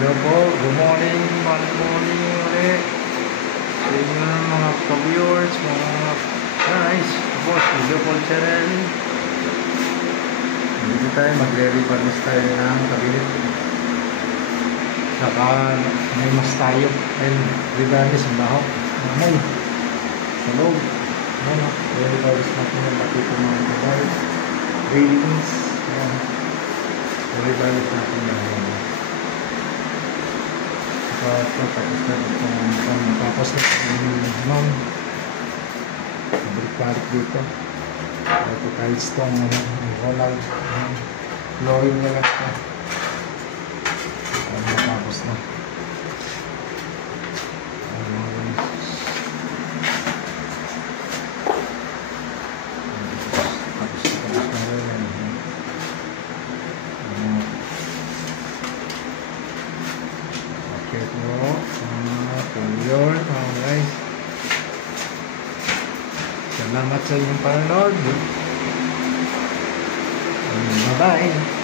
Hello po, good morning ulit sa inyo mga ka-viewers, mga guys, boss, video call channel. Dito tayo, magre-rebalance tayo ng kabinet. Saka may mas tayo, and rebalance ang baho. Amoy, sa loob. Ano, rebalance natin yung pati po mga guys. Ratings, rebalance natin yung tapos na ma'am balik dito ito tiles tong Ronald flooring na lang ito matapos na okay po yun guys, salamat sa inyong panonood. Bye bye.